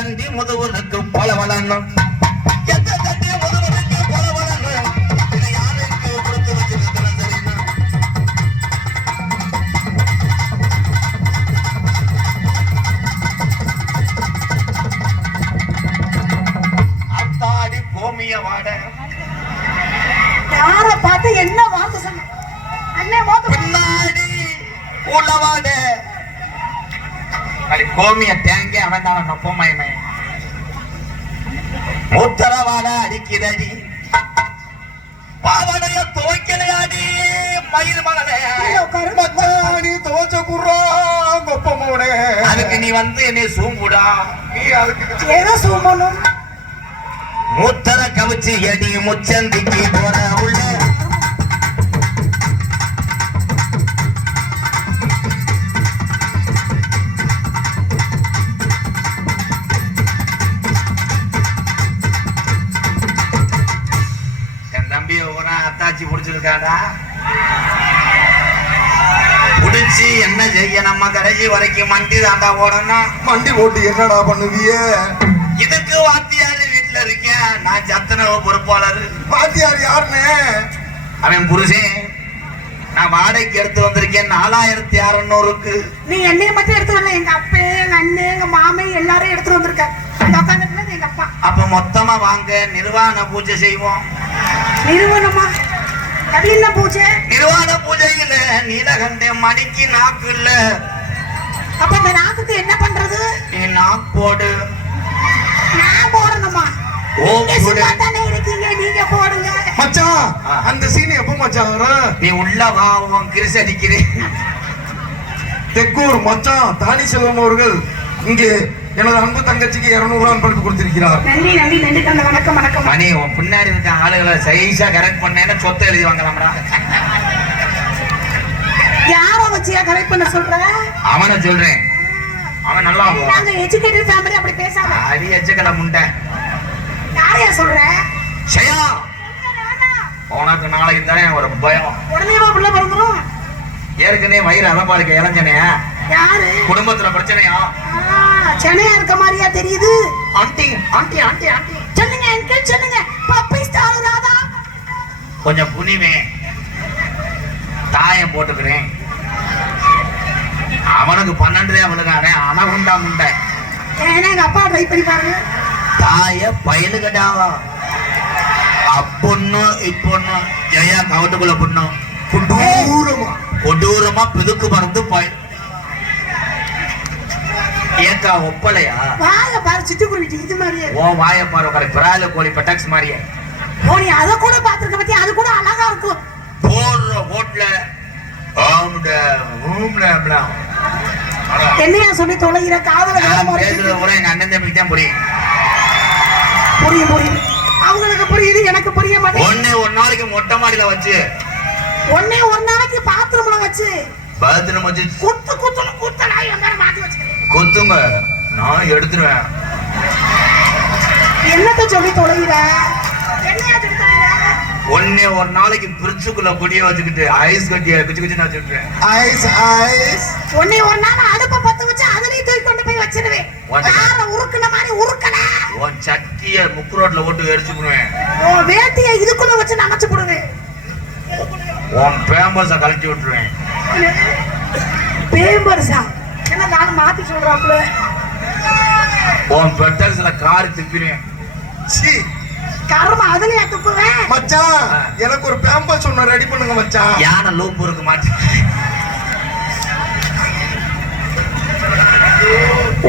தண்டி முதுவனுக்கு போல வளரணும். எந்த தண்டி முதுவனுக்கு போல வளரணும். இதை யாருக்கு கொடுத்து வச்சிருக்கிறேன் தெரியுமா? அத்தாடி கோமிய வாட யார பார்த்து என்ன வார்த்தை சொன்ன? அண்ணே பின்னாடி உள்ளவாட அடி கோமிய தேங்க அவன் தான் நொப்பமாயமே மூத்தரவாட அடிக்கிறடி பாவடைய துவைக்கலையாடி மயில் மகனே மச்சாடி துவச்ச குர்ரா கொப்பமோனே. அதுக்கு நீ வந்து என்னை சூம்புடா. நீ அதுக்கு ஏதோ சூம்பணும். மூத்தர கவிச்சு எடி முச்சந்திக்கு போற உள்ள அத்தாச்சி புடிச்சிருக்காடா. புடிச்சு என்ன செய்ய நம்ம கடைசி வரைக்கும் மண்டி தாண்டா ஓடணும். மண்டி போட்டு என்னடா பண்ணுவிய? இதுக்கு வாத்தியாரு வீட்டுல இருக்கேன். நான் சத்துணவு பொறுப்பாளர். வாத்தியார் யாருன்னு? அவன் புருஷன். நான் வாடகைக்கு எடுத்து வந்திருக்கேன் 4600க்கு. நீ என்னைய மட்டும் எடுத்து வரல, எங்க அப்பே எங்க அண்ணன் எங்க மாமே எல்லாரும் எடுத்து வந்திருக்க. எங்க அப்பா. அப்ப மொத்தமா வாங்க நிர்வாண பூஜை செய்வோம். நிறுவனமா? அது என்ன பூஜை? நிர்வாண பூஜையில நீலகண்ட மணிக்கு நாக்கு இல்ல. அப்ப இந்த நாக்குக்கு என்ன பண்றது? நீ நாக்கு போடு. நான் போடணுமா? தானே இருக்கீங்க, நீங்க போடுங்க. மச்சான் அந்த சீன் எப்ப மச்சான் வரும்? நீ உள்ள வா, உன் கிரிச அடிக்கிறேன். தெக்கூர் மச்சான் தானி செல்வம் அவர்கள் இங்கே எனது அன்பு தங்கச்சிக்கு 200 ரூபாய் பணம் கொடுத்திருக்கிறார். நன்றி நன்றி நன்றி தந்த வணக்கம் வணக்கம். மணி உன் பின்னாடி இருக்க ஆளுகளை சைஸா கரெக்ட் பண்ணேன்னா சொத்தை எழுதி வாங்கலாம்டா. யாரை வச்சியா கரெக்ட் பண்ண சொல்ற? அவனை சொல்றேன். அவன் நல்லா நாங்க எஜுகேட்டட் ஃபேமிலி, அப்படி பேசாத. அடி எச்சக்கடை முண்டை. யாரையா சொல்ற? சயா உனக்கு நாளைக்கு தானே ஒரு பயம். உடனே உள்ள பிறந்துரும். ஏற்கனவே வயிறு அதப்பா இருக்க இளஞ்சனே. யாரு? குடும்பத்துல பிரச்சனையா? சென்னையா இருக்க மாதிரியா தெரியுது? ஆண்டி ஆண்டி ஆண்டி ஆண்டி சொல்லுங்க அங்கிள் சொல்லுங்க. பப்பி ஸ்டார் ராதா கொஞ்சம் புனிவேன். தாயம் போட்டுக்கிறேன். அவனுக்கு 12 அவனுக்கான அனகுண்டா முண்டை. ஏன்னா எங்க அப்பா ட்ரை பண்ணி பாருங்க. தாய பயலுகடாவா அப்பொண்ணு இப்பொண்ணு ஜெயா கவட்டுக்குள்ள பொண்ணு கொடூரமா கொடூரமா பிதுக்கு மறந்து ஏக்கா ஒப்பலையா? வாய பாரு சிட்டுக்குருவி இது மாதிரியே. ஓ வாய பாரு உட்கார பிரால கோழி பட்டாக்ஸ் மாதிரியே. ஓ நீ அத கூட பாத்துருக்க பத்தி, அது கூட அழகா இருக்கும். போடுற ஹோட்டல என்னையா சொல்லி தொலைகிற காதல பேசுறது கூட எங்க அண்ணன் தம்பிக்கு தான் புரியும். புரியும் புரியும். அவங்களுக்கு புரியுது, எனக்கு புரிய மாட்டேங்குது. ஒரு நாளைக்கு மொட்டை மாடியில வச்சு ஒன்னே ஒரு நாளைக்கு பாத்ரூம்ல வச்சு பாத்ரூம் வச்சு குத்து குத்துன்னு குத்த நாய் வந்தார மாத்தி வச்சு கொத்துங்க நான் எடுத்துருவேன். என்னத்த சொல்லி தொலைகிற? என்னையா சொல்லி தொலைகிற? ஒரு நாளைக்கு பிரிட்ஜுக்குள்ள கொடிய வச்சுக்கிட்டு ஐஸ் கட்டிய குச்சி குச்சி நான் வச்சுட்டுருவேன். ஐஸ் ஐஸ் ஒன்னே ஒரு நாள் அடுப்ப பத்த வச்சு அதுலயும் தூக்கி கொண்டு போய் வச்சிருவேன். யார உருக்குன மாதிரி உருக்கல. உன் சட்டிய முக்கு ரோட்ல ஓட்டு எரிச்சுடுவேன். ஓ வேட்டிய இதுக்குள்ள வச்சு நமைச்சு போடுவேன். உன் பேம்பர்ஸ கழட்டி விட்டுருவேன். பேம்பர்ஸா? என்ன நான் மாத்தி சொல்றாப்ல? உன் பெட்டல்ஸ்ல காரி திப்பிடுவேன். சி கர்ம அதுலயே துப்புவேன். மச்சான் எனக்கு ஒரு பேம்பர்ஸ் ஒன்னு ரெடி பண்ணுங்க மச்சான். யானை லூப் இருக்க மாட்டேன்.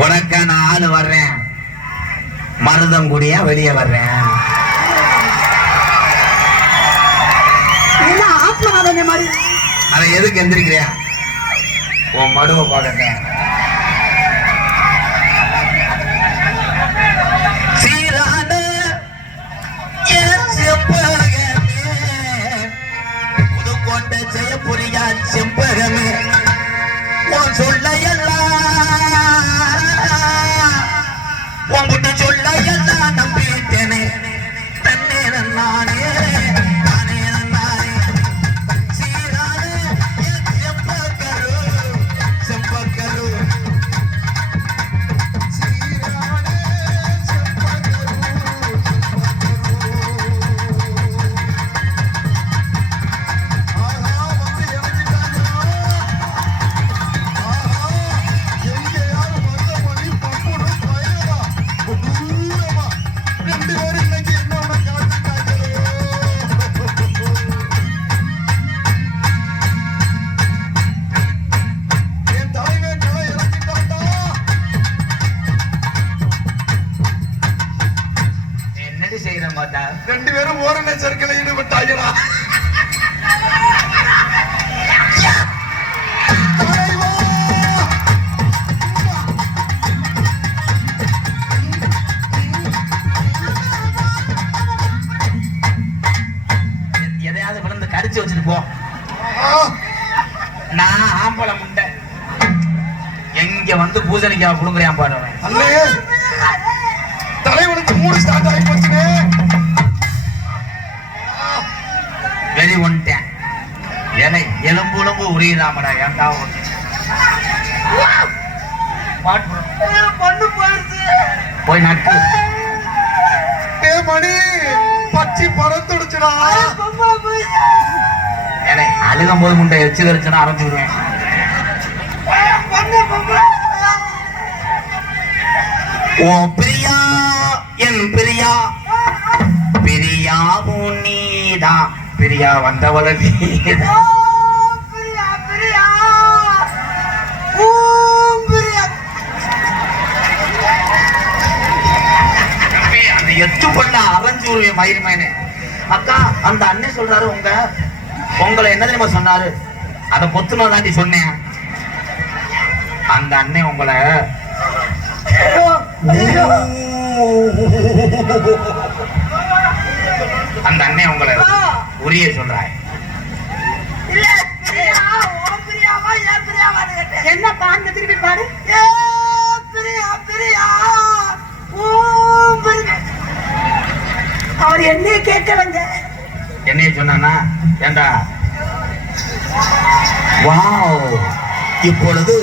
உனக்கான ஆளு வர்றேன். மருதம் கூடிய வெளியே வர்றேன். என்ன ஆத்மநாதனே மாதிரி? அதை எதுக்கு எந்திரிக்கிறியா? உன் மடுவை பாக்கட்டேன். சீரான புதுக்கோட்டை ஜெயபுரியா செம்பகமே உன் சொல்ல எல்லாம் உங்ககிட்ட சொல்ல எல்லாம் நம்பிட்டேனே தன்னே நானே போறேன்னு பார்த்தா 2 பேரும் ஓரண சர்க்கிள் ஈடுபட்டாங்களா? எதையாவது விழுந்து கடிச்சு வச்சுட்டு போ. நான் ஆம்பளை முண்டை எங்க வந்து பூசணிக்காய் புடுங்குறியான் பாடுறேன். அல்லே தலைவனுக்கு 3 ஸ்டார்ட் ஆகி போச்சுனே. வெளி வந்துட்டேன். எலை எலும்பு உரியுதாமடா. ஏன்டா போய் நட்டு மணி பச்சி பறந்துடுச்சுடா. எலை அழுகும் போது முண்டை எச்சு கரிச்சுன்னா அரைஞ்சு விடுவேன். ஓ பிரியா என் பிரியா பிரியா நீதா பிரியா வந்தவள நீதா. அந்த எத்து பண்ண அரைஞ்சு விடுவேன் மயிர் மேனே. அக்கா அந்த அண்ணன் சொல்றாரு உங்களை என்ன தெரியுமா சொன்னாரு? அதை பொத்துனோ தாண்டி சொன்னேன். அந்த அண்ணன் உங்களை அந்த அண்ணன் உங்களை உரிய சொல்றாய். என்ன பாங்க திருப்பி பாரு. அவர் என்னைய கேட்கலங்க. என்னைய சொன்னானா? ஏண்டா வாவ் இப்பொழுது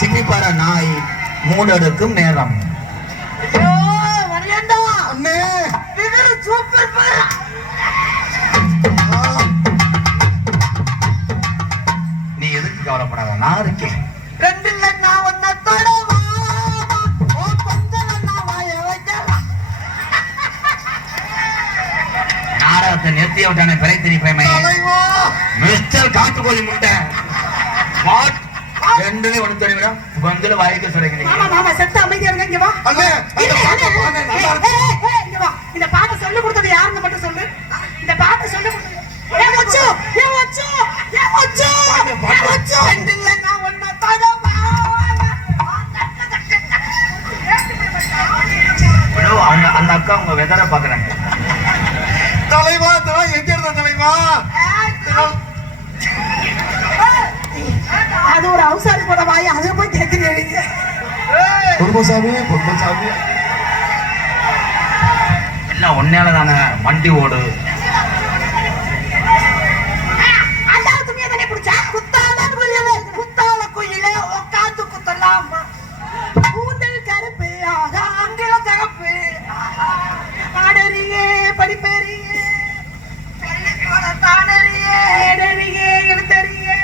சிப்பிப்பார நாய் மூடெடுக்கும் நேரம். அண்ணே சூப்பர் பாரு. நீ எதுக்கு கவலைப்படாத, நான் இருக்கேன். நாடகத்தை நிறுத்திய விட்டானே பிறை திணிப்பை தலைவா. மிஸ்டர் காட்டுக்கோழி முட்டை 2 ஒண்ணு தெரியுமா? வந்து வாய்க்கு சொல்றீங்க. மாமா செத்த அமைதியா இருங்க. இங்க வா. அண்ணே அந்த பாட்டு பாடுனே நல்லா இருக்கு. இங்க வா. இந்த பாட்டை சொல்லி கொடுத்தது யாருன்னு மட்டும் சொல்லு. இந்த பாட்டை சொல்லி கொடுத்தது ஏ வச்சு ரெண்டுல நான் ஒண்ணு தடவா. அந்த அக்கா உங்க வெதரை பாக்குறாங்க. தலைவா எங்க இருந்த தலைவா? அது ஒரு அவசாரி போட வாய். அதை போய் கேட்கிறீங்க. பொன்மசாமி எல்லாம் ஒன்னால தானே வண்டி ஓடு. துணியை தானே பிடிச்சா குத்தால குயிலே உட்காந்து குத்தலாமா. கூந்தல் கருப்பு ஆங்கில கருப்பு பாடறியே படிப்பறியே தானறியே எழுத்தறியே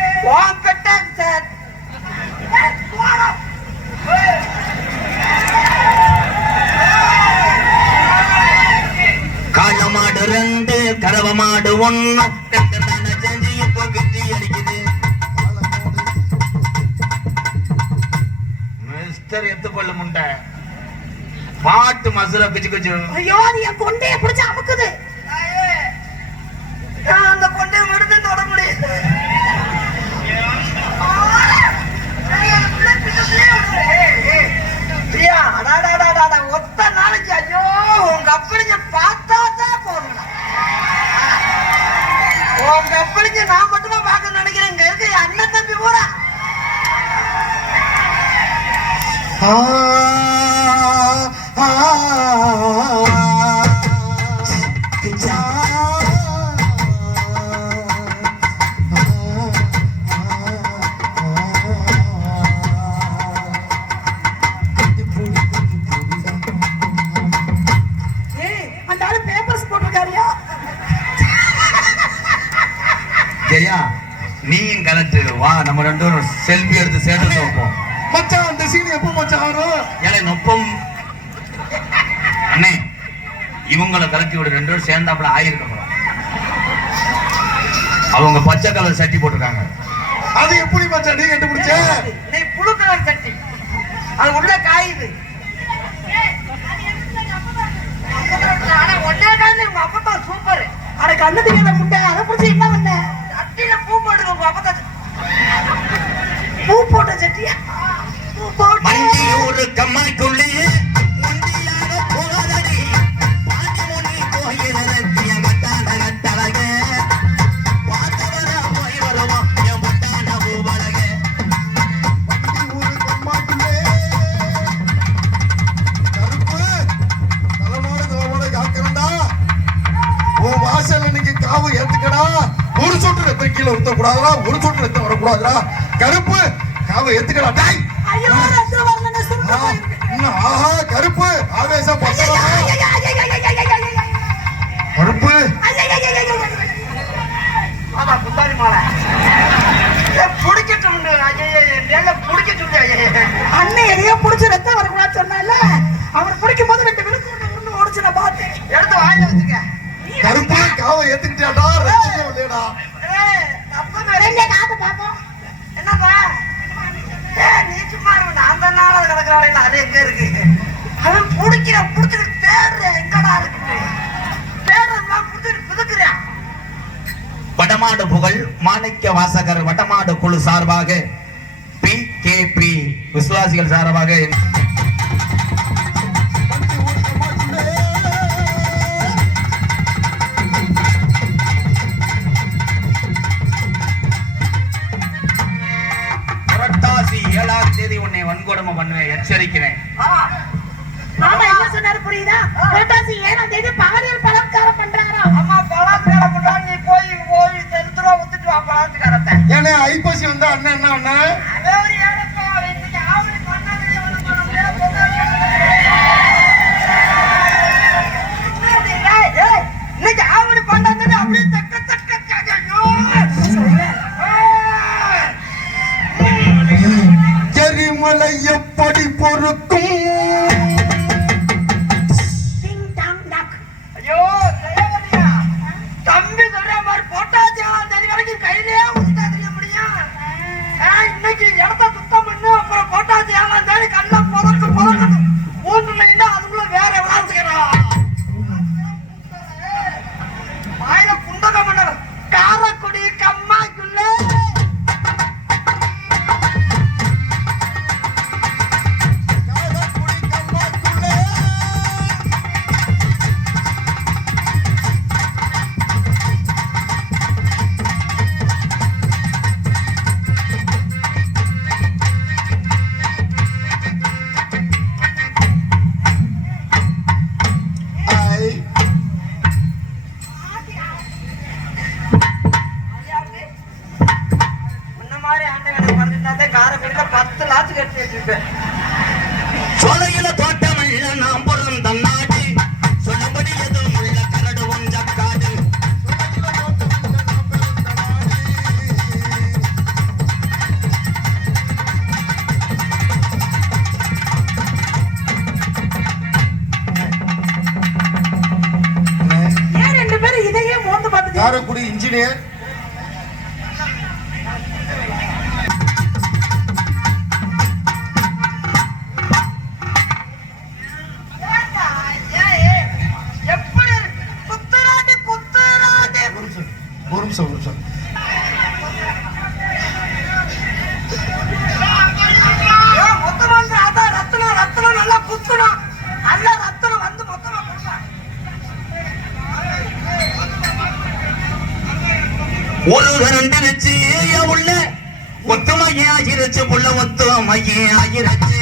காளமாடு 2 கறவ மாடு 1 செஞ்சு இப்போ கிட்டி அடிக்குது. மிஸ்டர் எத்துப்பள்ளு முண்டை பாட்டு மசுல கிச்சு. ஐயோ நீ என் கொண்டைய பிடிச்சு அமுக்குது. அந்த கொண்டைய விடுத்து தொட முடியும். ஒத்த நாளைக்கு ஐயோ உங்க அப்படிங்க பார்த்தாதான் போறேன். உங்க அப்படிங்க நான் மட்டும்தான் பார்க்க நினைக்கிறேன். இங்க இருக்க அண்ணன் தம்பி போறா. ஜெயா நீயும் கலட்டு வா, நம்ம 2 பேரும் செல்ஃபி எடுத்து ஸ்டேட்டஸ் வைப்போம். மச்சான் அந்த சீன் எப்போ மச்சான் வரும்? ஏலே நொப்பம் அண்ணே இவங்கள கலட்டி விட 2 பேரும் சேர்ந்தாப்புல ஆயிருக்க. அவங்க பச்சை கலர் சட்டி போட்டிருக்காங்க. அது எப்படி மச்சான் நீ கண்டுபிடிச்ச? நீ புழு கலர் சட்டி அது உள்ள காயுது. ஒன்னே கால கண்ணு தெரியாத முட்டை அதை பிடிச்சி என்ன பண்ண? சட்டியில பூ போடுங்க உங்க அப்பதான். பூ போட்ட சட்டியா? பூ போட்டு மண்டியூர் கம்மாய்க்குள்ளே முந்தியாக போகாதடி பாண்டிமுனி கோயிலத்திய மட்டானகத்தழகே பார்த்தவர போய் வருவோம் என் மட்டான பூவழகே. ஊரு கம்மாக்குள்ளே கருப்பு தலைமோட காக்கிறண்டா. உன் வாசல் இன்னைக்கு காவு ஏத்துக்கடா. ஒரு சொட்டு ரத்தம் கீழே ஊத்த கூடாதுடா. ஒரு சொட்டு ரத்தம் வரக்கூடாதுடா. கருப்பு காவை ஏத்துக்கடா. டாய் ஐயோ ரத்தம் வரலன்னு சுருக்க போயிருக்கு. இன்னும் ஆஹா கருப்பு ஆவேசம் பத்தடா. கருப்பு ஆமா குந்தாரி மாலை புடிச்சிட்டு புடிச்சிட்டு. அண்ணன் எதையோ புடிச்சு ரத்தம் வரக்கூடாது சொன்னால அவர் பிடிக்கும் போது 2 விழுக்கு ஒண்ணு ஓடிச்சு நான் பார்த்தேன். எடுத்து வாயில வச்சுக்க. கருப்பு காவை ஏத்துக்கிட்டாடா. ரத்தம் இல்லையடா. ஏய், அப்ப நான் ரெண்டே காத்து பாப்போம். என்னப்பா? ஏய், நீ சும்மா இரு. நான் அந்த நாள் கிடக்குறாள். அது எங்க இருக்கு? அவன் புடிச்சிட்டு பேரு எங்கடா இருக்கு? பேரு புடிச்சிட்டு புதுக்குறான். வடமாடு புகழ் மாணிக்க வாசகர் வடமாடு குழு சார்பாக PKP விசுவாசிகள் சார்பாக புரட்டாசி 7ஆம் தேதி உன்னை வன்கொடுமை பண்ணுவேன், எச்சரிக்கிறேன். மாமா என்ன சொன்னாரு புரியுதா? புரட்டாசி 7ஆம் தேதி பகலில் பலாத்காரம் பண்றாராம். அம்மா பலாத்காரம் பண்றா. நீ போய் செலுத்துறா வித்துட்டு வா பலாத்காரத்தை. ஏன்னா ஐப்பசி வந்தா அண்ணன் என்ன அண்ணா அதே ஒரு ஏழப்பா இன்னைக்கு ஆவணி பண்ணாதே ஒண்ணும் பண்ண முடியாது. இன்னைக்கு ஆவணி பண்ணாதே அப்படியே தக்க எரிமலை எப்படி பொறுக்கும்? டிங் டாங் டாக். ஐயோ தெரியலையா? தம்பி சொல்ற மாதிரி போட்டாச்சு 7ஆம் தேதி வரைக்கும் கையிலேயே ஊத்திட்டா தெரிய முடியும். இன்னைக்கு இடத்த சுத்தம் பண்ணு. அப்புறம் போட்டாச்சு 7ஆம் தேதி கல்ல புதக்கு ஊட்டுனா அதுக்குள்ள வேற விளாண்டுக்கிறான். வாயில குண்டகம் பண்ண காரக்குடி கம்மாக்குள்ள முன்ன மாதிரி ஆண்டவனை பண்ணிருந்தாதே காரக்குடியில 10 லாட்சி கட்டி வச்சிருப்பேன். சோலையில தோட்டமில்ல நாம் புறம் தன்னாடி சொல்லும்படி எதுவும் உள்ள கரடு ஒஞ்சக்காடு. ஏன் 2 பேரும் இதையே மோந்து பார்த்துட்டு காரைக்குடி இன்ஜினியர் எப்படி குத்துறாண்டி ஒரு நிமிஷம் மொத்தமா அதான் ரத்தனம் நல்லா குத்தணும். நல்ல ரத்தனம் வந்து மொத்தமா கொடுப்பான். ஒரு ரெண்டு வச்சு உள்ள ஒத்துமையே ஆகிருச்சு புள்ள ஒத்துமையே ஆகிருச்சு.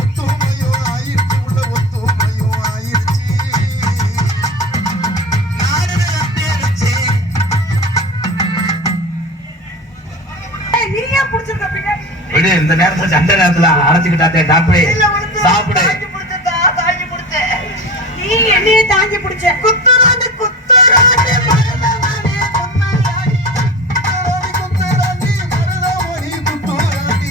ஒத்துமையோ ஆயிடுச்சு உள்ள ஒத்துமையோ ஆயிடுச்சு. நாடு நடந்துருச்சு. ஏய், நீ ஏன் புடிச்சிருக்க பின்னாடி? விடு, இந்த நேரத்துல சண்டை நேரத்துல அரைச்சுக்கிட்டாத்தே டாக்டரே இல்ல விழுந்து சாப்பிடு. தாங்கி பிடிச்ச நீ என்னையே தாங்கி பிடிச்ச. குத்துறாண்டி மருதவனே பொன்னாடி. குத்துராண்டி மருதமணி குத்துராண்டி.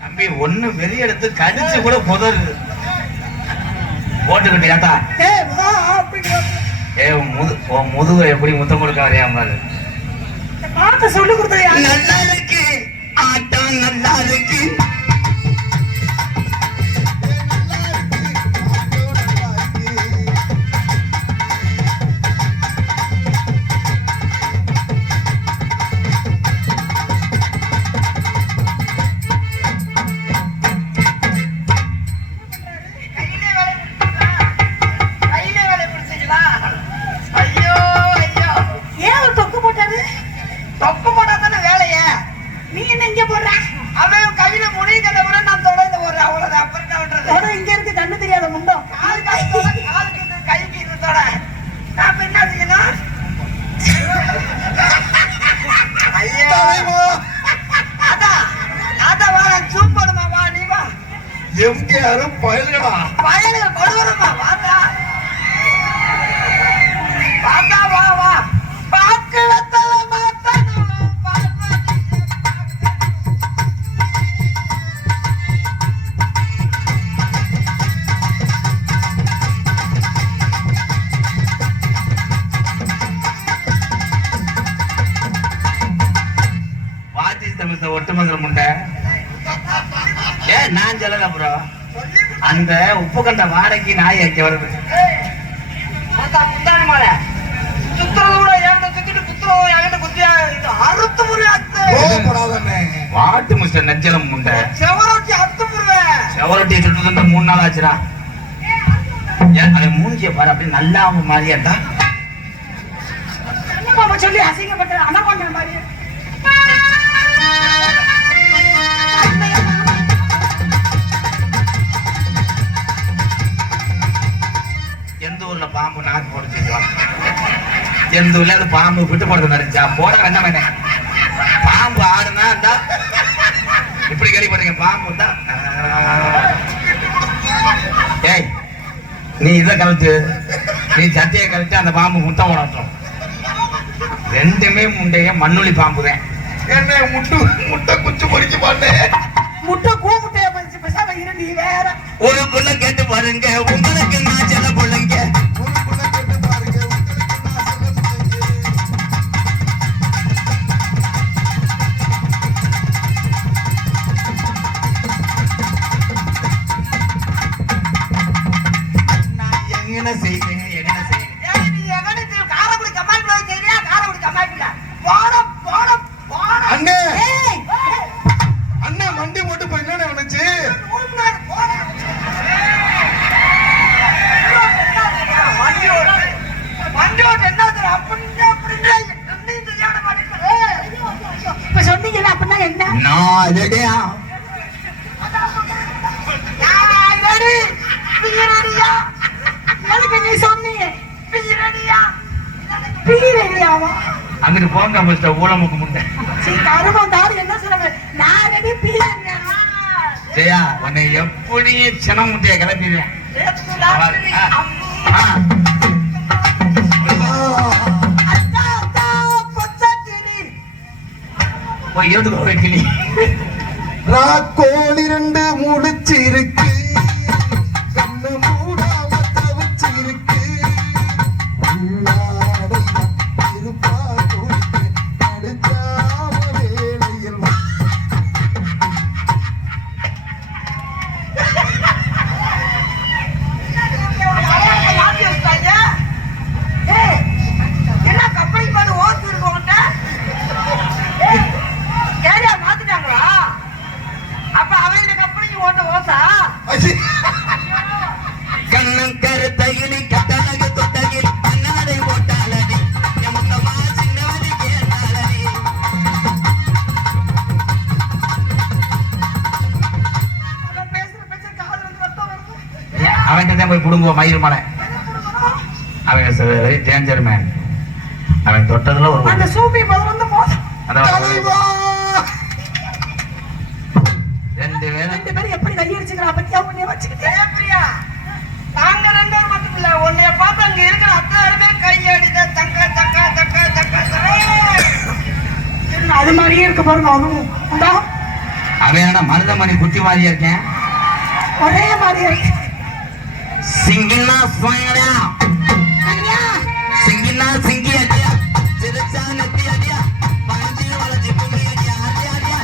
தம்பி ஒண்ணு வெறி எடுத்து கடிச்சு கூட புதரு போட்டுக்கிட்டு ஏத்தா வா அப்படிங்கிற உன் முதுவை எப்படி முத்தம் கொடுக்க வரையாம பாட்ட சொல்லி கொடுத்தா நல்லா இருக்கு ஆட்டம் நல்லா இருக்கு நீ என்ன இங்க போடுற அவன் கையில முடிக்கிறத விட நான் தொடர்ந்து ஒரு அவ்வளவுதான் அப்புறம் என்ன பண்றது தொட இங்க இருக்கு கண்ணு தெரியாத முண்டம் காலுக்கு இது கைக்கு இது தொட நான் இப்ப என்ன செய்யணும் ஐயோ அதான் அதான் வா நான் ஜூம் பண்ணுமா வா நீ வா எம்கேஆரும் பயல்கடா பயலுக்கு கொடுவரமா வாடா வாடா வா வா பாக்கு வெத்தல மாத்தணும் ஒட்டுமந்திர முண்டை ஏன் நான் சொல்லல ப்ரோ அந்த உப்பு கண்ட வாடகைக்கு நாய் வைக்க வருது குத்தாணி மாலை சுத்துறது கூட என்கிட்ட சுத்திட்டு குத்துறோம் என்கிட்ட குத்தியா இது அறுத்து முறியாத்து கோவப்படாதண்ணே வாட்டு மிஸ்டர் நெஞ்சலம் முண்டை செவரொட்டி அறுத்து முறிவேன் செவரொட்டி சுட்டு 3 நாள் ஆச்சுடா ஏன் அவன் மூஞ்சிய பாரு அப்படி நல்லா அவன் மாதிரியாட்டா சொல்லி அசிங்கப்பட்ட அனகொண்ட மாதிரி எந்த ஊர்ல பாம்பு நாக்கு போட்டு எந்த ஊர்ல அது பாம்பு விட்டு போடுறது நினைச்சா போட வேண்டாம் பாம்பு ஆடுனா இருந்தா இப்படி கேள்விப்படுறீங்க பாம்பு இருந்தா ஏய் நீ இதை கழிச்சு நீ சட்டையை கழிச்சு அந்த பாம்பு முட்டை ஓடட்டும் ரெண்டுமே முண்டைய மண்ணுளி பாம்பு தான் என்ன முட்டை குச்சி பொறிக்க மாட்டேன் முட்டை முட்டையை பறிச்சு பேசாம இரு நீ வேற ஒரு புள்ள கேட்டு பாருங்க உங்களுக்கு நான் செல்ல பிள்ளைங்க ஒரு புள்ள கேட்டு பாருங்க உங்களுக்கு நான் சொல்ல நான் எங்கன செய்வேன் எங்கன செய்வேன் ஏய் நீ எகனிட்டு காரக்குடி கமாய் போய் தெரியா காரக்குடி கமாய் இல்ல போட போட போட அண்ணே ஏய் அண்ணே மண்டி போட்டு போய் என்னன்னு நினைச்சு ஊர்னார் போட வண்டி ஓட்டு என்ன அப்படின்னா என்ன தெரியாத மாட்டேங்குது இப்ப சொன்னீங்கல்ல அப்படின்னா என்ன நான் ரெடியா நான் ரெடி பியரடியா எனக்கு நீ சொன்னீங்க பியரடியா பீரடியாவா அங்கிட்டு போங்க மிஸ்டர் ஊழமுக்கு முட்டை சரி கருமம் தாரு என்ன சொல்றது நான் ரெடி பீரடியாவா ஜெயா உன்னை எப்படி சின்ன முட்டையை கிளப்பிடுவேன் அத்தா அத்தா பச்சக்கிளி போய் எடுத்துக்கோ வைக்கலி ராக்கோழி 2 முடிச்சு இருக்கு கண்ணு மூடாம தவிச்சு இருக்கு இருப்பா தோழிக்கு நடுச்சாம வேளையில் மாத்தி வச்சாங்க ஏய் என்ன கப்பலி பாடு ஓட்டு இருக்கோங்க ஏரியா மாத்திட்டாங்களா அப்ப அவங்க கப்பலிக்கு ஓட்ட ஓசா கண்ணம் கருத்தகிலி கட்டழகு தொட்டகில் கண்ணாடை போட்டாலடி எமக்கமா சின்னவதி கேட்டாலடி பேசுற பேச்ச காதுல இருந்து ரத்தம் வருது அவன்கிட்ட தான் போய் குடுங்குவோம் மயிர் மலை அவன் வெரி டேஞ்சர் மேன் அவன் தொட்டதுல ஒரு அந்த சூப்பி பதில் வந்து மோசம் தலைவா ரெண்டு பேரும் ரெண்டு பேரும் எப்படி கையடிச்சுக்கிறா பத்தியா உன்னைய வச்சுக்கிட்டு ஜெயப்பிரியா நாங்க 2 பேரும் மட்டும் இல்ல உன்னைய பார்த்து அங்க இருக்கிற அத்தனை கை அடித்த தக்க தக்க தக்க தக்க அது மாதிரியே இருக்க பாருங்க அதுவும் இந்தா அவன் மருதமணி குட்டி மாதிரியா இருக்கேன். ஒரே மாதிரி இருக்கு. சிங்கினா சுயடா ஐயா, சிங்கினா சிங்கி அடியா சிரிச்சா நெத்தி அடியா பஞ்சி வளச்சி கும்மி அடியா அடியா அடியா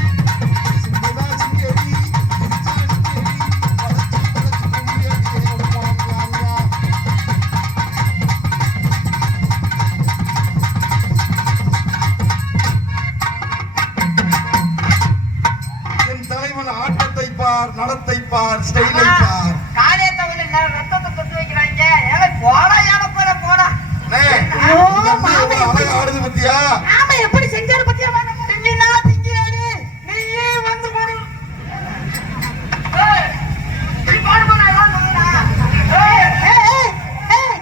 என் தலைவன் ஆட்டத்தை பார், நடத்தை பார், ஸ்டைலை பார். காரியத்தை வந்து ரத்தத்தை தொட்டு வைக்கிறாங்க. ஏழை போடா, ஏழை போல போடா. அண்ணே, ஐயோ, இந்த அண்ணன் மாமே எவ்வளவு எப்படி அழகா ஆடுது பாத்தியா? ஆமா எப்படி செஞ்சாரு பத்தியா? திங்கினா திங்கி அடி, நீயே வந்து போடு. ஏய், நீ பாடு போடா, எல்லாம் போடா. ஏய்,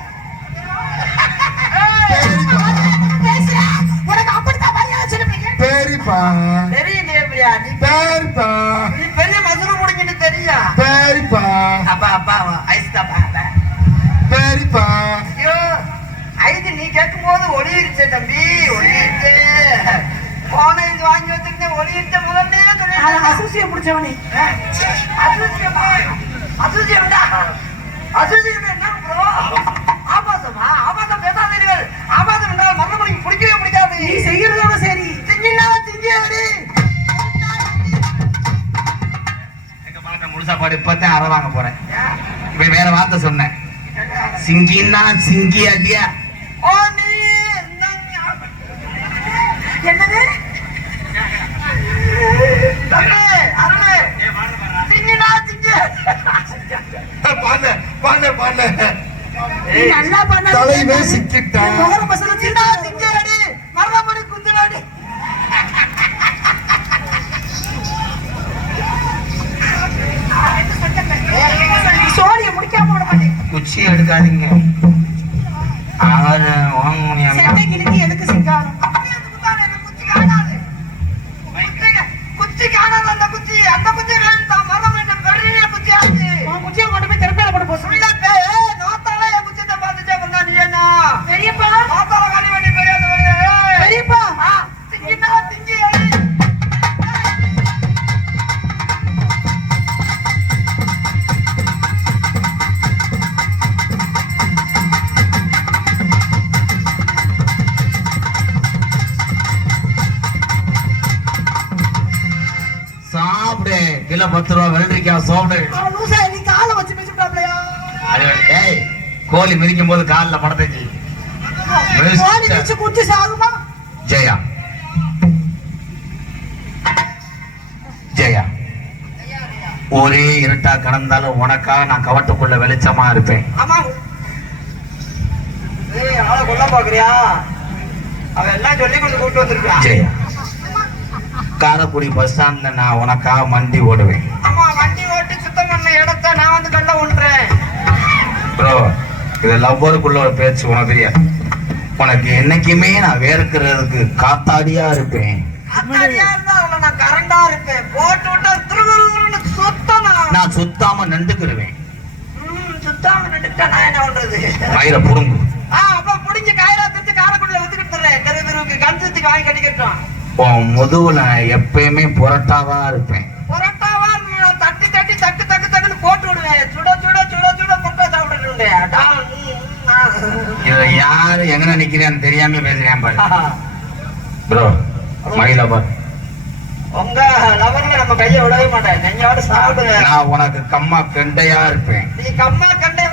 பேசுற உனக்கு அப்படித்தான் மரியாதை சொல்லுவீங்க. பேரிப்பா, தெரியலையே பிரியா, பேரிப்பா, நீ பெரிய மதுரை முடிஞ்சுன்னு தெரியா? பேரிப்பா, அப்பா அப்பா ஐஸ் தாப்பா. பேரிப்பா. ஐயோ, ஐது நீ கேட்கும் போது ஒளியிருச்சே தம்பி, ஒளியிருச்சே. போன இது வாங்கி வச்சிருந்தேன், ஒளியிருச்ச முதல்ல சொல்லிட்டேன். அசூசியை முடிச்சவனே. அசூசியமா? அசூசியம்டா. அசூசியம் என்ன ப்ரோ? ஆபாசமா? ஆபாசம் பேசாதீர்கள். ஆபாசம் என்றால் மரணமணிக்கு பிடிக்கவே பிடிக்காது. நீ செய்யறதோட சரி. திங்கினா திங்கியாடி. எங்க பாட்ட முழுசா பாடு. இப்பதான் அற வாங்க போறேன். இப்ப வேற வார்த்தை சொன்னேன். சிங்கினா சிங்கி அடியா ஓ நீ என்னது? அருளே திங்கினா திங்கி. பாடு, பாடு, பாடு. நீ நல்லா பண்ண. தலைவன் சிக்கிட்டான். முகர மசாலா திங்கினா திங்கியாடி. மரணமணி குந்துலாடி. சோழியை முடிக்காம விட மாட்டேன். குச்சி எடுக்காதீங்க. ஆறு வாங்க செட்டை கிழக்கு எதுக்கு சிங்காரம்? குச்சி காணாது. குச்சி காணாது. அந்த குச்சி வேண்டாம். மரணமணி பெரிய குச்சி ஆச்சு. உன் குச்சியை கொண்டு போய் தெருப்பேல போட்டு போசு. நோத்தால என் குச்சியை பார்த்துட்டே வந்தா நீ என்ன? பெரியப்பா, நோத்தால காலி வண்டி பெரியாது. பெரியப்பா, திங்கினா திங்கியாடி. சாப்பிடு. கிலோ 10 ரூபா வெள்ளரிக்காய் சாப்பிடு. அவன் லூசா நீ காலை வச்சு மிதிச்சுட்டாப்லையா? ஏய், கோழி மிதிக்கும் போது காலில் படத்தைச்சு. கோழி மிதிச்சு குச்சி சாகுமா? ஜெயா ஜெயா, ஒரே இருட்டா கடந்தாலும் உனக்கா நான் கவட்டுக்குள்ள வெளிச்சமா இருப்பேன். ஆமா. ஏய், ஆளை கொல்ல பாக்குறியா? அவன் எல்லாம் சொல்லி கொடுத்து கூட்டு வந்திருக்கான். ஜெயா, காரைக்குடி பஸ் ஸ்டாண்ட்ல நான் உனக்காக மண்டி ஓடுவேன். ஆமா, வண்டி ஓட்டி சுத்தம் பண்ண இடத்த நான் வந்து கண்ட ஒன்றேன். ப்ரோ, இது லவ்வருக்குள்ள ஒரு பேச்சு உனக்கு தெரியாது. உனக்கு என்னைக்குமே நான் வேர்க்கிறதுக்கு காத்தாடியா இருப்பேன். அத்தாடியா இருந்தா அவளை நான் கரண்டா இருப்பேன். போட்டு விட்டா திருகுருன்னு சுத்தணும். நான் சுத்தாம நின்றுக்கிடுவேன். சுத்தாம நின்றுட்டா நான் என்ன பண்றது? மயிர புடுங்கு. அப்ப புடிஞ்சு காயிரா திருச்சி காரைக்குடியில வந்துக்கிட்டு தர்றேன். தெருவுக்கு கண் வாங்கி கட்டிக்கிட்டோம். உன் முதுகுல எப்பயுமே புரட்டாவா இருப்பேன். புரட்டாவா நான் தட்டி தட்டி தட்டு தட்டு தட்டுன்னு போட்டு விடுவேன். சுட சுட சுட சுட புரட்டா சாப்பிட்டுருந்தேன். இதுல யாரு எங்க நிக்கிறேன்னு தெரியாம பேசுறேன் பாரு. ப்ரோ, மயில பாரு. உங்க லவர்ல நம்ம கையை விடவே மாட்டேன். நெஞ்சோட சாப்பிடுங்க. நான் உனக்கு கம்மா கண்டையா இருப்பேன். நீ கம்மா கண்டே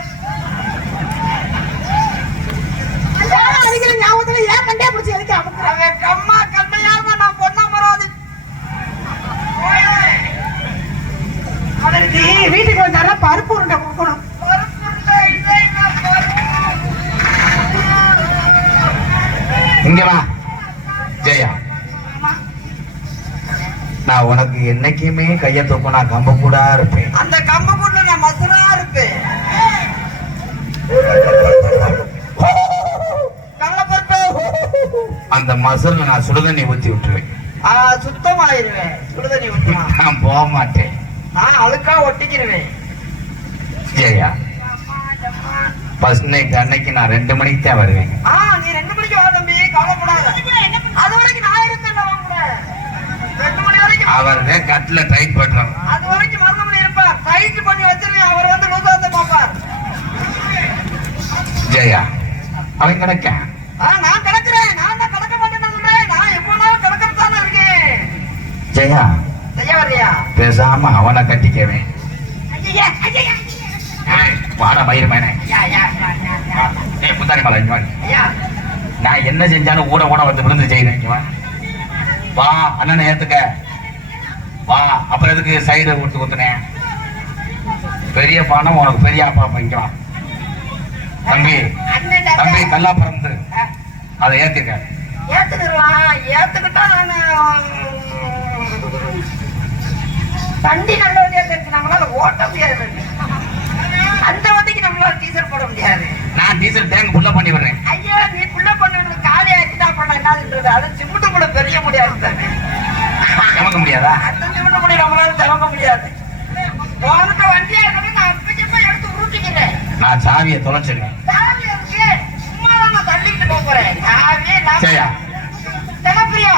அடிக்கிற ஞாபகத்துல ஏன் கண்டே பிடிச்சி எதுக்கு அமுக்குற? அவன் கம்மா கண்டையா இருந்தா நான் பொண்ணா மறாது. அவனுக்கு வீட்டுக்கு வந்தாரா பருப்பு உருண்டை கொடுக்கணும். இங்க வா ஜெயா, நான் உனக்கு என்னைக்குமே கைய தூக்கும். நான் கம்ப கூட இருப்பேன். அந்த கம்ப கூட்டுல நான் மசுரா இருப்பேன். கள்ளப்பருப்பு அந்த மசூர்ல நான் சுடுதண்ணி ஊத்தி விட்டுருவேன். சுத்தமாயிருவேன். சுடுதண்ணி ஊற்றுமா? நான் போக மாட்டேன். நான் அழுக்கா ஒட்டிக்கிருவேன். ஜெயா, ஃபர்ஸ்ட் நைட் அன்னைக்கு நான் 2 மணிக்கு தான் வருவேன். நீ 2 மணிக்கு வா தம்பி, கவலைப்படாத. அது வரைக்கும் நான் இருக்கேன். 2 மணி வரைக்கும் அவர்தான் கட்டில டைட் பண்றாங்க. அது வரைக்கும் மருத்துவமனை இருப்பார். டைட் பண்ணி வச்சிருக்கேன். அவர் வந்து லூசாத்த பாப்பார். ஜெயா அவன் கிடைக்க நான் கிடக்குறேன். நான் தான் கிடக்க மாட்டேன்னு சொல்றேன். நான் எப்போனாலும் கிடக்கத்தானே இருக்கேன். ஜெயா செய்யவரியா பேசாம அவனை கட்டிக்கவே. வாடா மயிறு மேனே. புத்தாரி மலை நான் என்ன செஞ்சாலும் ஊட ஊட வந்து விழுந்து செய்யறேன். வா அண்ணனை ஏத்துக்க வா. அப்புறம் எதுக்கு சைடு கொடுத்து குத்துனேன்? பெரிய பானம் உனக்கு பெரிய அப்பா பண்ணிக்கலாம். தம்பி தம்பி கல்லா பறந்து அதை ஏத்துக்க. ஏத்துக்கிடுவான். ஏத்துக்கிட்டா நான் வண்டி நல்ல வண்டியா இருக்கு. நம்மளால ஓட்ட முடியாது. அந்த வண்டிக்கு நம்மளால டீசல் போட முடியாது. நான் டீசல் டேங்க் புள்ள பண்ணி விடுறேன். ஐயா நீ புள்ள பண்ணு காலி ஆக்கிட்டா அப்புறம் நான் என்னதுன்றது. அது சிமெண்ட் கூட பெரிய முடியாது. நமக்க முடியாதா? அந்த சிமெண்ட் கூட நம்மளால திறக்க முடியாது. போனத வண்டியா இருக்கணும். நான் அப்பக்கப்ப எடுத்து உருட்டிக்கிறேன். நான் சாவியை தொலைச்சிருக்கேன். சாவி இருக்கு. சும்மா நான் தள்ளிக்கிட்டு போக போறேன். சாவியே நான் சரியா? தெலப்பிரியா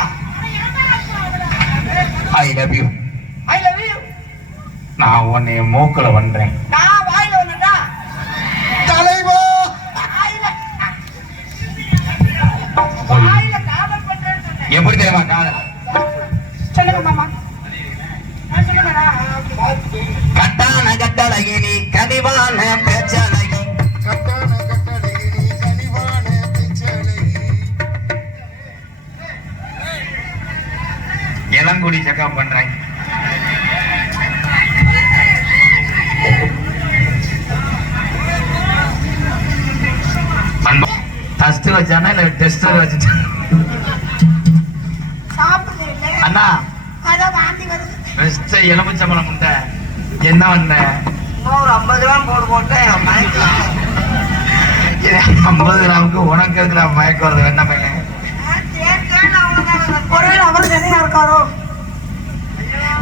I love you. I love you. நான் உன்னை மூக்குல வந்தேன். நான் வாயில வந்துட்டா தலைவா வாயில காதல் பண்றேன்னு சொன்னேன். எப்படி தெரியுமா காதல்? சொல்லுங்க மாமா. சொல்லுங்கடா. கட்டான கட்டழகி நீ கனிவான பேச்சழகி. கட்டான கட்டழகி நீ கனிவான பிச்சழகி. இளங்குடி செக்அப் பண்றேன். டெஸ்ட் வச்சானா இல்ல டெஸ்ட் வச்சுட்டா? சாப்பிடுது இல்லை. அண்ணா அதான் வாந்தி வருது. பெஸ்ட் எலுமிச்சம்பழம் முட்டை என்ன பண்ண? ஒரு 50 ரூபா போட்டேன். 50 கிராமுக்கு உனக்கு இருக்கிற மயக்கம் வருது. என்ன பண்ண? ஒருவேளை அவர் நிறையா இருக்காரோ?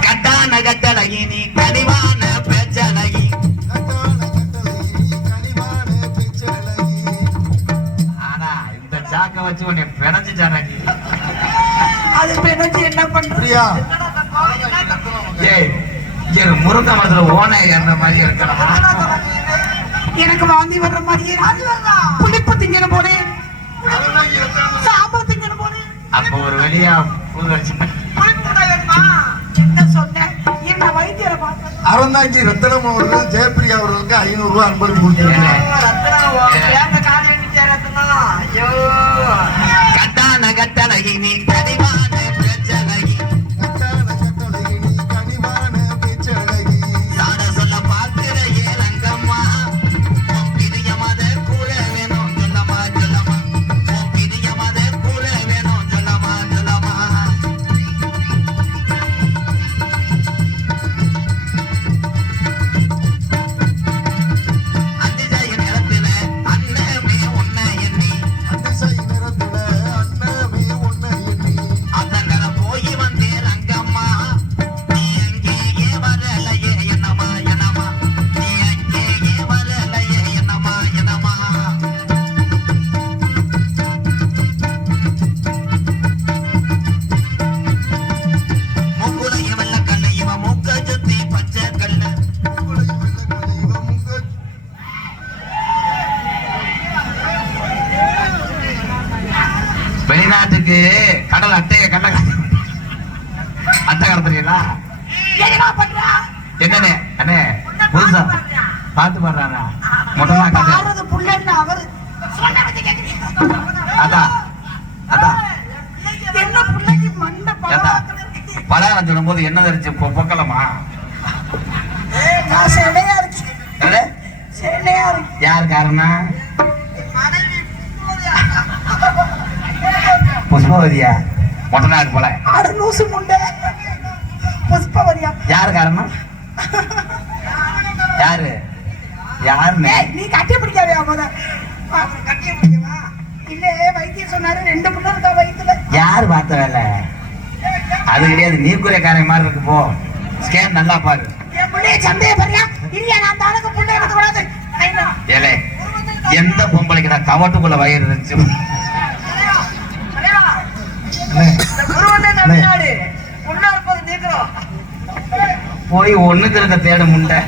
கட்டான கட்டழகி நீ கனிவான பேச்சழகி. கட்டான கட்டழகி நீ கனிவான பிச்சழகி. ஆனா இந்த சாக்க வச்சு உன்னை பிணைஞ்சுச்சானே. அது பிணைஞ்சு என்ன பண்றது? பிரியா ஏய் ஏய் முருங்க மரத்துல ஓனை ஏற மாதிரி இருக்கலாம். எனக்கு வாந்தி வர்ற மாதிரியே புளிப்பு திங்கணும் போனே, சாம்பார் திங்கணும் போனே. அப்ப ஒரு வெளியா பூதரிச்சு என்ன சொன்னேன்? என்ன வைத்தியரை பார்த்தேன். அறந்தாங்கி ரத்தனம் அவர்கள் ஜெயப்பிரியா அவர்களுக்கு 500 ரூபாய் அன்பளிப்பு கொடுத்திருக்காங்க. கட்டான கட்டழகி நீ கனிவான பேச்சழகி. கட்டான கட்டழகி நீ கனிவான பிச்சழகி. சாட சொல்ல பாக்குற ஏலங்கம்மா உன் பிரியமத கூற வேணும் சொல்லமா சொல்லமா. உன் பிரியமத கூற வேணும் சொல்லமா சொல்லமா. அதிசய நேரத்துல அண்ணமே உன்னை எண்ணி அதிசய நிறத்துல அண்ணமே உன்னை எண்ணி. அதங்கர போய் வந்தே ரங்கம்மா நீ எங்கேயே வரலையே என்னமா என்னமா. நீ எங்கேயே வரலையே என்னமா என்னமா. மூக்குலைய வெள்ள கண்ணு இவன் மூக்க சுத்தி பச்சை கல்லு. உங்களை வெள்ளக்கலை இவ முக. வெளிநாட்டுக்கு கடல் அட்டைய கடல அட்டை கடத்துறீங்களா? என்னமா பண்றா? என்னண்ணே அண்ணே புதுசா பாட்டு பாடுறானா? மொட்டமா கதை பாடுறது புள்ளன்னு அவரு சொன்ன பத்தி கேக்குறீங்க. அதான் அதான் என்ன புள்ளைக்கு மண்டை ஏதா பாடுறது? பலகாரம் சொல்லும் போது என்ன தெரிச்சு பொக்கலமா? நான் செடையா இருக்கேன். செடையா இருக்கு. யார் காரணம்? புஷ்பவதியா மொட்டநாடு போல. ஆடு லூசு முண்டை புஷ்பவதியா? யார் காரணம்? யாரு யாருன்னு? ஏய், நீ கட்டி பிடிக்காதே போத. கட்டி பிடிக்கவா? இல்ல வைத்தியம் சொன்னாரு 2 புள்ள இருக்கா வயித்துல. யார் பார்த்த வேலை? அது கிடையாது. நீர்க்குறைக்காரன் மாதிரி இருக்கு. போ ஸ்கேன் நல்லா பாரு. என் பிள்ளைய சந்தேகப்படுறியா? இல்லையா நான் அந்த அளவுக்கு புள்ளை எடுக்க கூடாது. ஏலே எந்த பொம்பளைக்கு நான் கவட்டுக்குள்ள வயிறு இருந்துச்சு? அண்ணே, குரு வந்து தமிழ்நாடு உள்ள இருப்பது நீக்கிறோம். போய் ஒண்ணுக்கு இருக்க தேட முண்டை.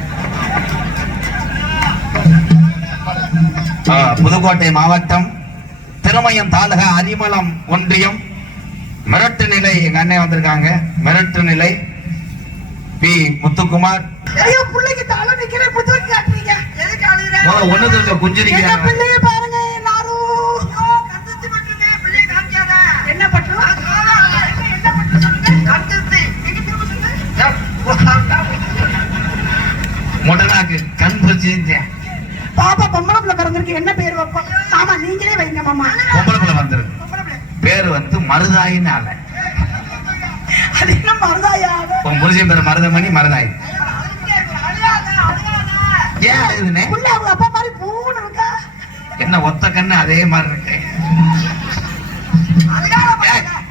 புதுக்கோட்டை மாவட்டம் திருமயம் தாலுகா அரிமளம் ஒன்றியம் மிரட்டு நிலை எங்க அண்ணன் வந்திருக்காங்க. மிரட்டு நிலை பி முத்துக்குமார். ஐயோ பிள்ளைக்கு தலை நிக்கிற புத்தகம் காட்டுறீங்க. எதுக்கு அழுகுற? ஒண்ணுக்கு இருக்க எங்க குஞ்சிருக்கிறாங்க. பிள்ளைய பாருங்க எல்லாரும். கண்டிச்சு மட்டுமே பிள்ளையை காமிக்காத. என்ன பண்றோம்? என்ன பண்றது சொல்லுங்க? கண்டிச்சு. நீங்க திரும்ப சொல்லுங்க. முடனாக்கு கண் பிரச்சனை. பாப்பா பொம்பளை பிள்ளை பிறந்திருக்கு, என்ன பேர் வைப்போம்? ஆமா நீங்களே வைங்க மாமா. பொம்பளை பிள்ளை வந்துருக்கு. பொம்பளை பிள்ளை. பேரு வந்து மருதாயின்னு ஆள. அது என்ன மருதாயா? உன் புருஷன் பேரு மருதமணி மருதாயி. ஏன் அழுகுதுனே? புள்ள அவங்க அப்பா மாதிரி பூன்னு இருக்கா. என்ன ஒத்த கண்ணு அதே மாதிரி இருக்கு.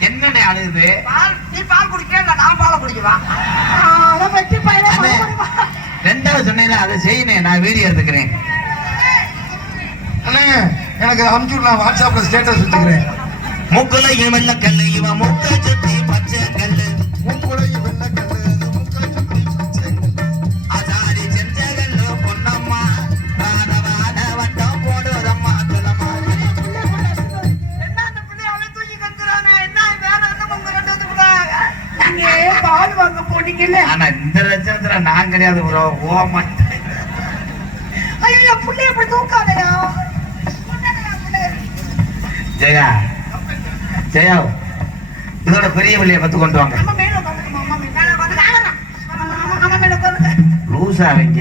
என்னண்ணே அழுகுது? நீ பால் குடிக்க நான் பாலை குடிக்கவா? அதை வெட்டி பையன் அண்ணே, ரெண்டாவது சொன்னேன் அதை செய்யணும். நான் வீடியோ எடுத்துக்கிறேன். அண்ணே எனக்கு அனுப்பிச்சு நான் வாட்ஸ்அப்ல ஸ்டேட்டஸ் வச்சுக்கிறேன். மூக்குலையும் வெள்ள கல்லு இவன் மூக்க சுத்தி பச்சை கல்லு. மூக்குலையும் வெள்ளக்கல்லு, மூக்கை சுத்தி பச்சை கல்லு. அதாரி செஞ்ச கல்லு பொன்னம்மா ராதவான வட்டம் போடுறம்மா சொல்லம்மா. என்ன அந்த பிள்ளைய அவன் தூக்கி கந்துறானே? என்ன வேற என்ன உங்க ரெண்டு வந்து கூட நீங்க பால் வாங்க போனீங்கல்ல. ஆனா இந்த லட்சத்துல நான் கிடையாது ப்ரோ. ஓமா ஐயோ புள்ளைய அப்படி தூக்காதையா. ஜெயா ஜெயா இதோட பெரிய வழியை கத்து கொண்டு வாங்க. அம்மா மேல உட்காருங்க, அம்மா மேல உட்காருங்க. அம்மா மேல உட்காருங்க. லூசா அவங்க.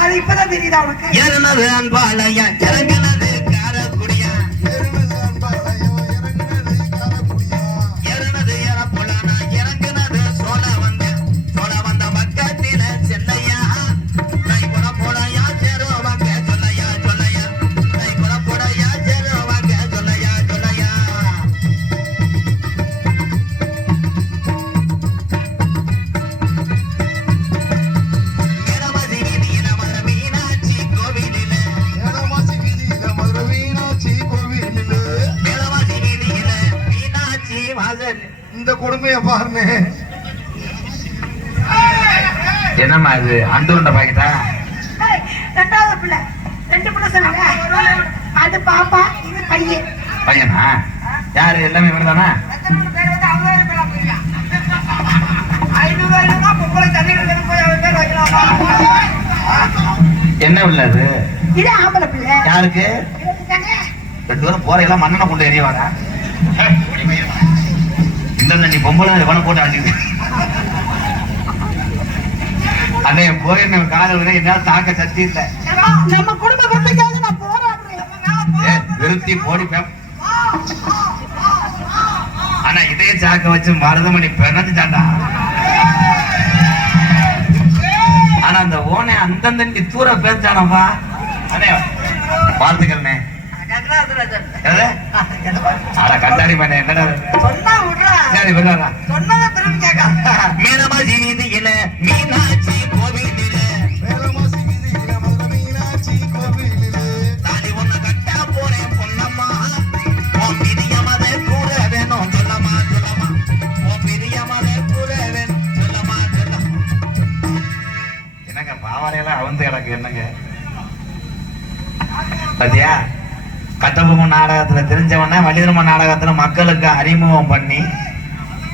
அது இப்பதான் தெரியுதா உனக்கு? இறனது அன்பாலயா இறங்கினது காரக்குடியா. ஏறுனது அன்பாலயம், இறங்குனது காரக்குடியா. இறனது இறப்புலனா இறங்கினது சோழ வந்த பக்கத்தில செல்லையா. நை புறப்போடையா சேருவாங்க சொல்லையா சொல்லையா. நை புறப்போடையா சேருவாங்க சொல்லையா சொல்லையா. மேலமதி வீதியில மதுரை மீனாட்சி கோவிலில. ஏலவாசி வீதியில மதுரை மீனாட்சி கோவிலிலே. மேலமதி வீதியில மீனாட்சி வாசல். இந்த கொடுமையை பாருங்க. என்னம்மா இது அண்டுண்ட பாக்கிட்டா? ஏய், ரெண்டாவது பிள்ளை. ரெண்டு பிள்ளை சொன்னாங்க. அது பாப்பா, இது பையன். பையனா? யாரு எல்லாமே இவர்தானா? பேர் வந்து அவங்க பேரா போயிடலாம். 500 பொம்பளை தண்ணிகள் போய் அவன் பேர் வைக்கலாமா? என்ன உள்ள அது? இது ஆம்பளை பிள்ளை. யாருக்கு? இதுதானே? ரெண்டு பேரும் போற எல்லாம் மண்ணெண்ண கொண்டு எறியவாங்க. இந்த நீ பொம்பளை இவனை போட்டு அடிக்குது. அண்ணே போய் காதல் விட என்னால தாக்க சக்தி இல்லை. நம்ம குடும்ப குடும்பக்காக நான் போராடுறேன். நிறுத்தி போடி ஆனா இதே சாக்க வச்சு மருதமணி பிறந்துட்டாண்டா. ஆனா அந்த ஓனை அந்தந்தண்டி தூர பேர்த்தானப்பா. அண்ணே வாழ்த்துக்கள்ண்ணே. எது? அட கண்டாடி பண்ண என்னடா இது? சொன்னா விடுறா. சரி விடுறா. சொன்னதை திரும்பி கேட்க. மேலமதி வீதியில மீனாட்சி கோவிலில. ஏலவாசி வீதியில மதுரை மீனாட்சி கோவிலிலே. தாலி ஒண்ணு கட்ட போறேன் பொன்னம்மா. உன் பிரியமதை கூற வேணும் சொல்லம்மா சொல்லம்மா. உன் பிரியமதை கூற வேணும் சொல்லம்மா சொல்லம்மா. என்னங்க பாவாடையெல்லாம் அவந்து கிடக்கு என்னங்க பாத்தியா? கட்டபொம்மன் நாடகத்துல தெரிஞ்சவன வள்ளிதர்மன் நாடகத்துல மக்களுக்கு அறிமுகம் பண்ணி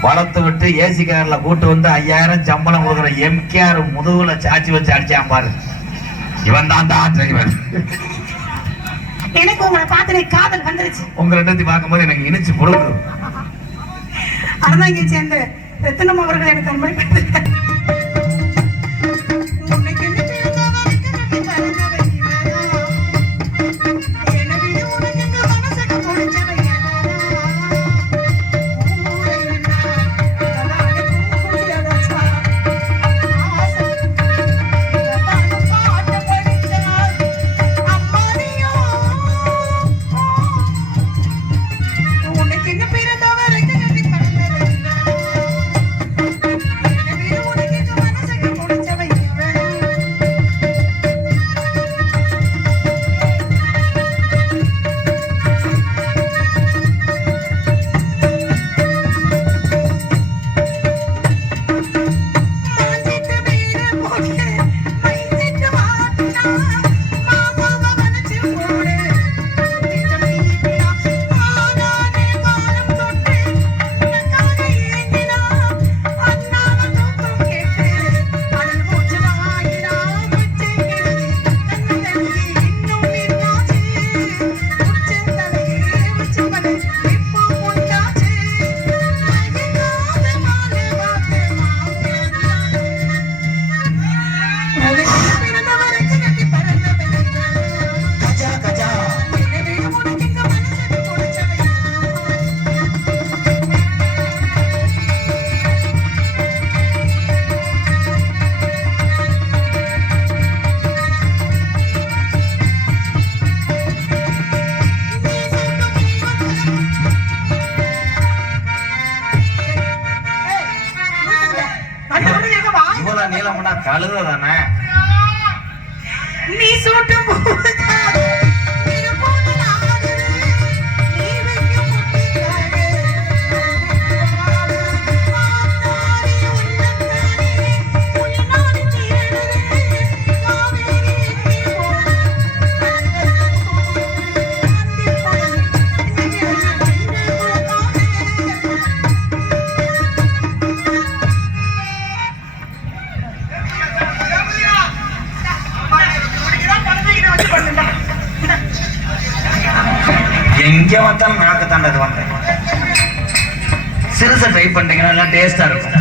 வளர்த்து விட்டு ஏசி கார்ல கூட்டு வந்து 5000 சம்பளம் கொடுக்குற எம்கேஆர் முதுகுல சாச்சி வச்சு அடிச்சான் பாரு. இவன் தான் டிரைவர். எனக்கு உங்களை பார்த்து காதல் வந்துருச்சு. உங்க ரெண்டத்தையும் பார்க்கும்போது எனக்கு இனிச்சு பொழுது. அறந்தாங்க சேர்ந்து ரத்தினம் அவர்கள் எனக்கு அன்பை பெற்றிருக்கார். உனக்கு என்ன தெரியாத வரைக்கும் கட்டி தரங்க வைக்கிறா. என்னை விட உனக்கு எங்க மனசுக்கு பிடிச்சவை யாரா? ஊரையினா, அதனால கூடியதச்சா. ஆசை, இதமான பாட்டு படித்தால் அம்மாடியோ. உனக்கு என்ன பிறந்த வரைக்கும் கட்டி தரங்க வைக்கிறா. என்னை விட நீளம்னா கழுத தானே. நீ சூட்டும் போது நிறமோடு நாடுது. நீ வைக்கும் முட்டுக்காக ஆத்தாடி உள்ளத்தானே உயிரோடு தேடுது. காவேரி நீ போடு எங்க வந்தாலும் நாக்கு தாண்டது வந்தேன். சிறுசை ட்ரை பண்றீங்கன்னா எல்லாம் டேஸ்டா இருக்கும்.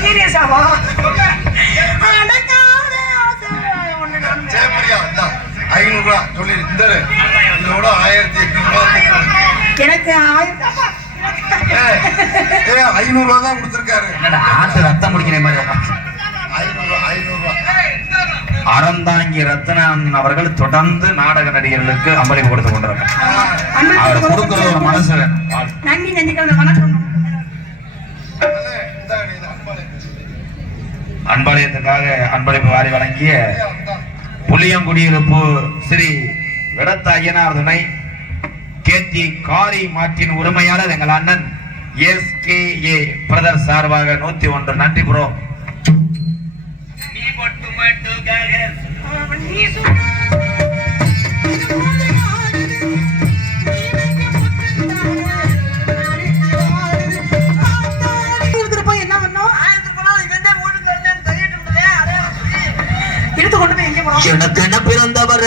சீரியஸாவா? அடங்காத ஆசை ஒண்ணு நான் ஜெயபிரியா, இந்தா, 500 ரூபா சொல்லி இந்த இதோட 1800 எனக்கு 1000 500 ரூபா தான் கொடுத்திருக்காரு. என்னடா ஆட்டு ரத்தம் முடிக்கிற மாதிரி 500 ரூபா. அறந்தாங்கி ரத்னன் அவர்கள் தொடர்ந்து நாடக நடிகர்களுக்கு அம்பளிப்பு கொடுத்து கொண்டிருக்காங்க. அவர் கொடுக்கிற ஒரு மனசு வேணும். நன்றி நன்றிகள் வணக்கம். அன்பாலயத்துக்காக அன்பளிப்பு வாரி வழங்கிய புளியங்குடியிருப்பு ஸ்ரீ விடத்த ஐயனார் துணை கேத்தி காரி மாற்றின் உரிமையாளர் எங்கள் அண்ணன் SKA பிரதர் சார்பாக 101 நன்றி ப்ரோ. எடுத்து கொண்டு போய் எங்க போறோம்? எனக்கு என்ன பிறந்தவர்